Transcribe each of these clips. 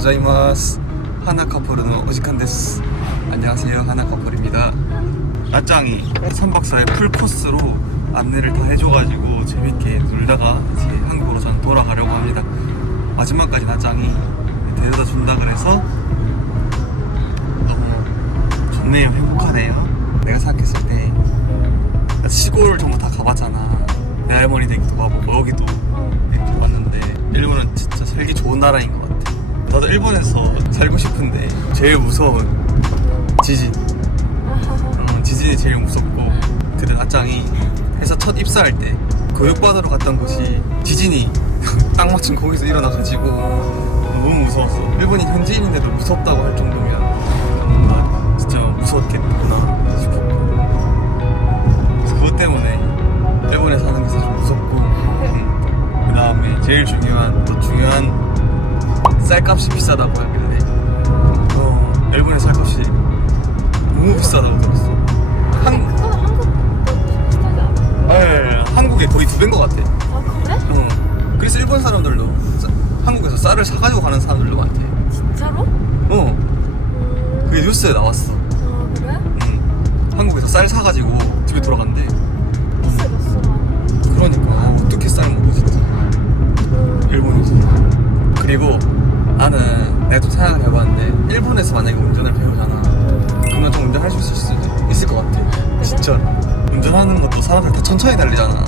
고자이마스. 하나 커플은 오직한데스. 안녕하세요. 하나 커플입니다. 낮장이 3박 4일 풀코스로 안내를 다 해줘가지고 재밌게 놀다가 이제 한국으로 전 돌아가려고 합니다. 마지막까지 낮장이 데려다 준다 그래서 너무 좋네요. 행복하네요. 내가 생각했을 때 시골을 전부 다 가봤잖아. 내 할머니 댁도 가보고 여기도 이렇게 왔는데 일본은 진짜 살기 좋은 나라인 것 같아 나도 일본에서 살고 싶은데 제일 무서운 지진. 어, 지진이 제일 무섭고 그때 낮장이 회사 첫 입사할 때 교육받으러 갔던 곳이 지진이 딱 마침 거기서 일어나가지고 너무 무서웠어. 일본인 현지인인데도 무섭다고 할 정도면 뭔가 진짜 무섭겠구나 싶었고. 그것 때문에 일본에 사는 게 사실 무섭고 그 다음에 제일 중요한 또 중요한 쌀값이 비싸다고 하길래 어, 일본의 쌀값이 너무 비싸다고 들었어 한, 그건 한국 비슷하지 않아? 네, 한국에 거의 두 배인 것 같아 아 그래? 어. 그래서 일본 사람들도 쌀- 한국에서 쌀을 사가지고 가는 사람들도 많대 진짜로? 어 음... 그게 뉴스에 나왔어 아 그래? 응. 한국에서 쌀 사가지고 집에 돌아간대 비싸졌어 그러니까 아, 어떻게 쌀 먹어 진짜 음... 일본에서 그리고 나는 내가 좀 생각을 해봤는데 일본에서 만약에 운전을 배우잖아. 그러면 좀 운전할 수 있을 수 있을 것 같아. 진짜 운전하는 것도 사람들 다 천천히 달리잖아.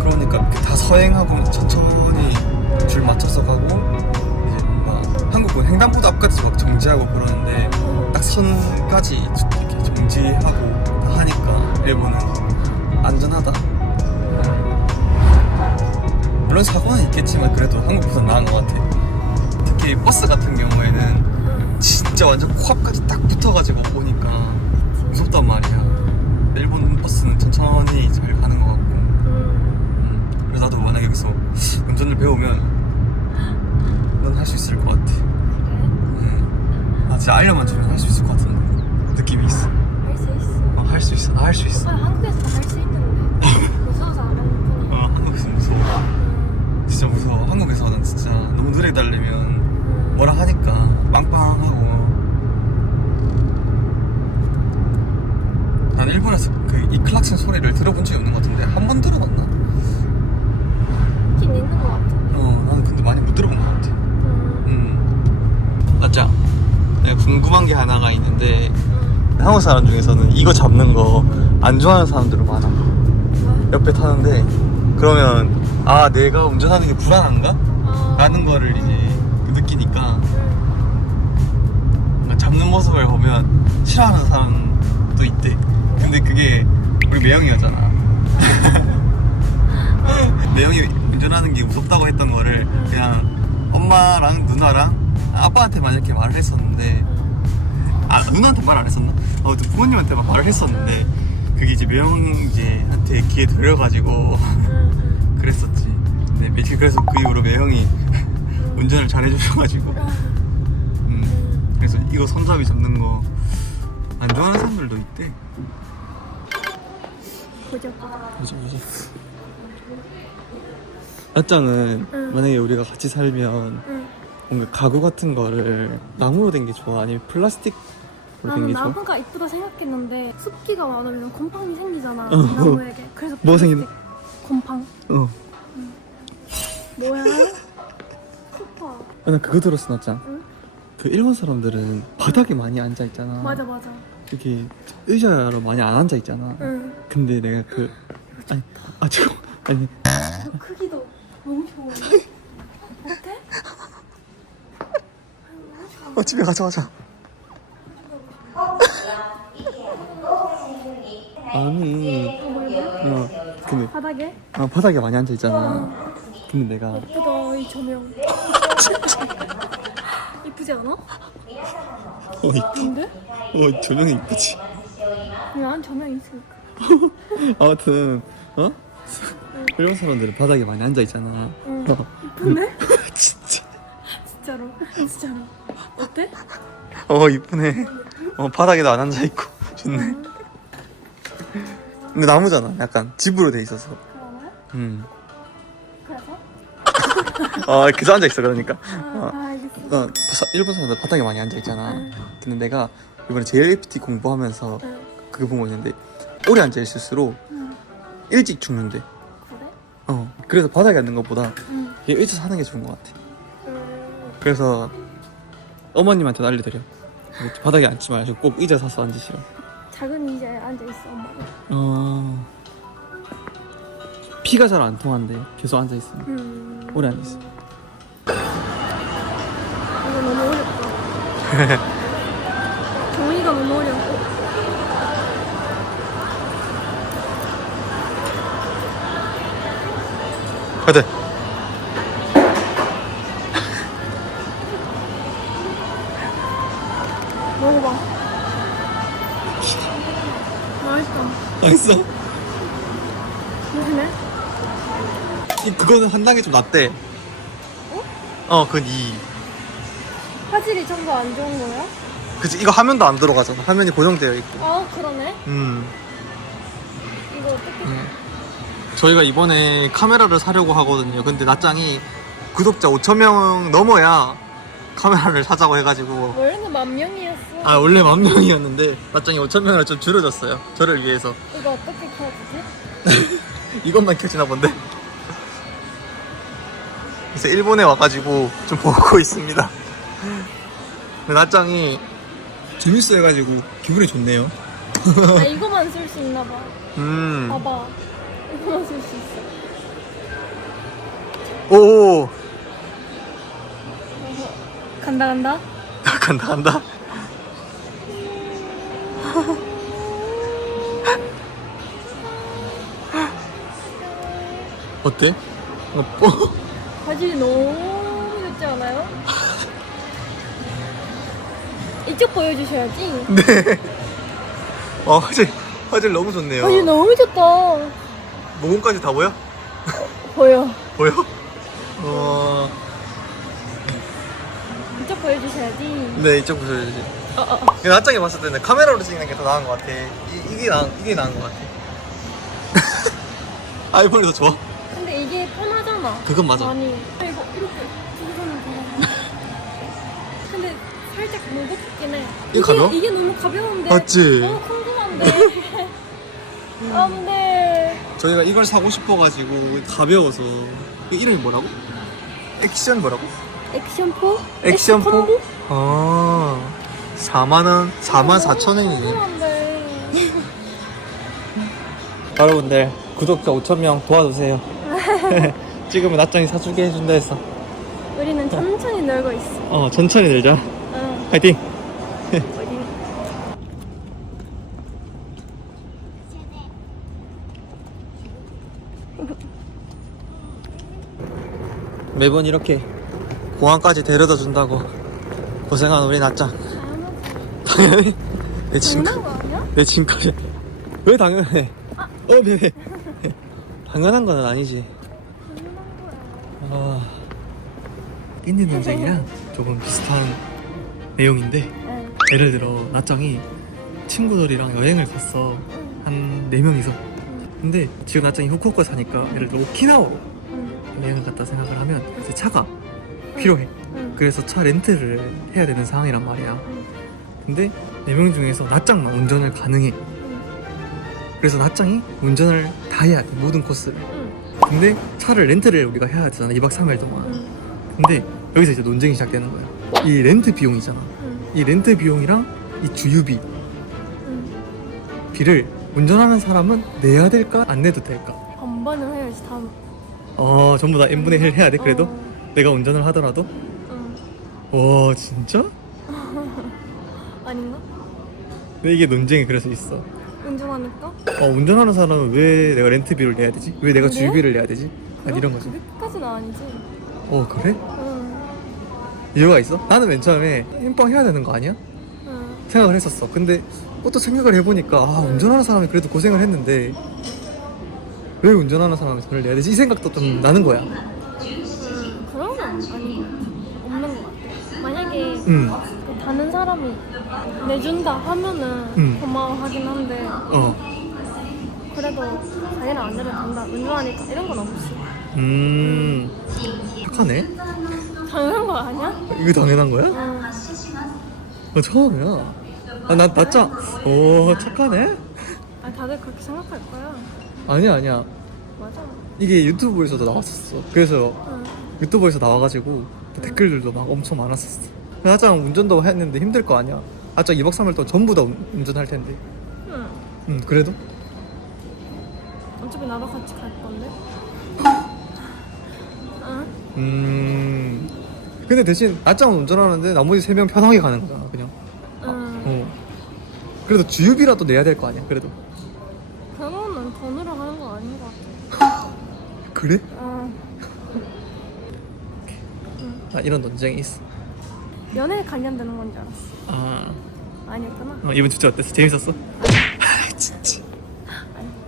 그러니까 이렇게 다 서행하고 천천히 줄 맞춰서 가고 이제 뭔가 한국은 횡단보도 앞까지 막 정지하고 그러는데 딱 선까지 이렇게 정지하고 다 하니까 일본은 안전하다. 물론 사고는 있겠지만 그래도 한국보다 나은 것 같아 특히 버스 같은 경우에는 진짜 완전 코앞까지 딱 붙어가지고 오니까 무섭단 말이야. 일본 버스는 천천히 잘 가는 것 같고. 음... 음, 그래서 나도 만약에 여기서 운전을 배우면 넌 할 수 있을 것 같아? 음. 나 진짜 알려만 주면 할 수 있을 것 같은 느낌이 있어. 할 수 있어. 어, 할수 있어. 할수 있어. 오빠 한국에서도 할 수 있는데 무서워서 안 하는 어, 한국에서 무서워 음... 진짜 무서워 한국에서는 진짜 너무 느리게 달리면 뭐라 하니까 빵빵하고 난 일본에서 그 이 클락슨 소리를 들어본 적이 없는 것 같은데 한 번 들어봤나? 있긴 있는 것 같아 어 나는 근데 많이 못 들어본 것 같아 음... 음 맞자 내가 궁금한 게 하나가 있는데 음... 한국 사람 중에서는 이거 잡는 거 안 좋아하는 사람들은 많아 뭐? 옆에 타는데 그러면 아 내가 운전하는 게 불안한가? 어... 라는 거를 이제 느끼니까 음... 뭔가 잡는 모습을 보면 싫어하는 사람도 있대. 근데 그게 우리 매형이었잖아. 매형이 운전하는 게 무섭다고 했던 거를 그냥 엄마랑 누나랑 아빠한테 만 이렇게 말을 했었는데 아 누나한테 말 안 했었나? 아무튼 부모님한테만 말을 했었는데 그게 이제 매형 이제 한테 귀에 들려가지고 음... 그랬었지. 근데 며칠 그래서 그 이후로 매형이 운전을 잘 해주셔가지고 음, 그래서 이거 손잡이 잡는 거 안 좋아하는 사람들도 있대. 보자 보자 그지. 낮장은 응. 만약에 우리가 같이 살면 응. 뭔가 가구 같은 거를 나무로 된 게 좋아 아니면 플라스틱으로 된 나는 게 좋아? 나무가 이쁘다 생각했는데 습기가 많으면 곰팡이 생기잖아 어. 나무에게 그래서 뭐 플라스틱 생긴- 곰팡 어. 뭐야? 소파 아, 나 그거 들었어 낮장. 응? 그 일본 사람들은 바닥에 많이 앉아 있잖아. 맞아 맞아 이렇게 의자로 많이 안 앉아 있잖아. 응 근데 내가 그 아니 아 저거 아니 저 크기도 너무 좋아 어때? 어 집에 가자 가자. 아니 어 근데 바닥에? 아, 바닥에 많이 앉아 있잖아. 근데 내가 예쁘다 이 조명 이쁘지 않아? 어 이뻐. 근데? 어 조명이 이쁘지. 난 조명 있으니까 아무튼 어 일본 사람들은 바닥에 많이 앉아 있잖아. 응 어, 이쁘네? 진짜. 진짜로 진짜로 어때? 어 이쁘네. 어 바닥에도 안 앉아 있고 좋네. 응. 근데 나무잖아. 약간 집으로 돼 있어서. 그러네? 음. 그래서? 어 계속 앉아 있어 그러니까. 아, 아, 알겠어. 어 바- 일본 사람들 바닥에 많이 앉아 있잖아. 응. 근데 내가 이번에 JLPT 공부하면서 응. 그거 본거 있는데 오래 앉아 있을수록 응. 일찍 죽는데. 그래? 어 그래서 바닥에 앉는 것보다 응. 얘 의자 사는 게 좋은 것 같아. 음, 그래서 어머님한테 알려드려. 바닥에 앉지 마시고 꼭 의자 사서 앉으시라. 작은 의자에 앉아 있어 엄마가. 어 피가 잘 안 통한대. 계속 앉아 있으면 음. 오래 앉아 있어. 이거 너무 어렵다. 종이가 너무 어려워. 가자. 먹어봐. 맛있다. 맛있어. 무슨해? 이 그거는 한 단계 좀 낫대. 어? 어, 그건 이. 화질이 좀 더 안 좋은 거야? 그치 이거 화면도 안 들어가잖아. 화면이 고정되어 있고. 아 그러네. 음. 이거 어떻게? 음. 저희가 이번에 카메라를 사려고 하거든요. 근데 낮장이 구독자 5천 명 넘어야 카메라를 사자고 해가지고. 원래는 만 명이었어. 아 원래 만 명이었는데 낮장이 5천 명으로 좀 줄어졌어요. 저를 위해서. 이거 어떻게 켜지지? 이것만 켜지나 본데. 그래서 일본에 와가지고 좀 보고 있습니다. 근데 낮장이 재밌어 해가지고 기분이 좋네요. 아 이거만 쓸 수 있나 봐. 음. 봐봐. 이거만 쓸 수 있어. 오. 간다 간다. 간다 간다. 어때? 어, 뽀. 화질이 너무 좋지 않아요? 이쪽 보여주셔야지. 네. 어, 화질, 화질 너무 좋네요. 화질 너무 좋다. 모공까지 다 보여? 보여. 보여? 어, 이쪽 보여주셔야지. 네, 이쪽 보셔야지. 어, 어, 어. 근데 낮장에 봤을 때는 카메라로 찍는 게 더 나은 것 같아. 이, 이게 나, 이게 나은 것 같아. 아이폰이 더 좋아? 근데 이게 편하잖아. 그건 맞아. 아니, 아, 이거 이렇게 두고서는. 근데 살짝 무겁긴 해. 이거 가벼워? 이게 너무 가벼운데. 맞지? 너무 궁금한데. 안 돼. 저희가 이걸 사고 싶어가지고 가벼워서 이 이름이 뭐라고? 액션 뭐라고? 액션 포? 액션 포? 콤보? 아 4만원 4만 4천 원이네 궁금한데. 여러분들 구독자 5천명 도와주세요 지금은 낮장이 사주게 해준다 했어 우리는 천천히 놀고 있어. 어 천천히 늘자 응. 파이팅 어디? 매번 이렇게 공항까지 데려다 준다고. 고생한 우리 낮장 당연히. 내 아니야? 내 지금까지. 왜 당연해? 어 미안해 당연한 건 아니지. 아. 있는 동생이랑 조금 비슷한 내용인데 응. 예를 들어 나짱이 친구들이랑 여행을 갔어. 한 4명이서. 근데 지금 나짱이 후쿠오카 사니까 예를 들어 오키나와로 응. 여행을 갔다 생각을 하면 이제 차가 필요해 응. 그래서 차 렌트를 해야 되는 상황이란 말이야 응. 근데 4명 중에서 나짱만 운전을 가능해 응. 그래서 나짱이 운전을 다 해야 돼 모든 코스를 응. 근데 차를 렌트를 우리가 해야 되잖아 2박 3일 동안 응. 근데 여기서 이제 논쟁이 시작되는 거야 이 렌트 비용이잖아 응. 이 렌트 비용이랑 이 주유비 응. 비를 운전하는 사람은 내야 될까 안 내도 될까 반반을 해야지 다. 어 전부 다 n분의 1 해야 돼 그래도 어. 내가 운전을 하더라도 응. 와 진짜? 아닌가? 근데 이게 논쟁이 그래서 있어 운전하니까? 어 운전하는 사람은 왜 내가 렌트비를 내야 되지? 왜 내가 그래? 주유비를 내야 되지? 아 이런 거지 그렇게까지는 아니지. 어 그래? 응. 이유가 있어? 나는 맨 처음에 햄빵 해야 되는 거 아니야? 응. 생각을 했었어 근데 또 생각을 해보니까 아 운전하는 사람이 그래도 고생을 했는데 왜 운전하는 사람이 돈을 내야 되지? 이 생각도 좀 나는 거야 그 다른 사람이 내준다 하면은 응. 고마워하긴 한데 어. 그래도 자기는 안 내도 된다 운전하니까 이런 건 없지 음 착하네 당연한 거 아니야? 이거 당연한 거야? 응. 어, 처음이야 아 나 나 짜 오 착하네 아 다들 그렇게 생각할 거야. 아니야 아니야 맞아. 이게 유튜브에서도 나왔었어 그래서 응. 유튜브에서 나와가지고 댓글들도 막 엄청 많았었어 나짱 운전도 했는데 힘들 거 아니야 아짱 2박 3일 동안 전부 다 운- 운전할 텐데 응. 음 그래도? 어차피 나도 같이 갈 건데. 응. 음 근데 대신 나짱은 운전하는데 나머지 3명 편하게 가는 거잖아 그냥 응. 어 그래도 주유비라도 내야 될 거 아니야 그래도 그거는 돈으로 하는 거 아닌 것 같아. 그래? 응. 아 이런 논쟁이 있어 연애에 관련되는 건 줄 알았어. 아 아니었구나. 어, 이번 주제 어땠어? 재밌었어?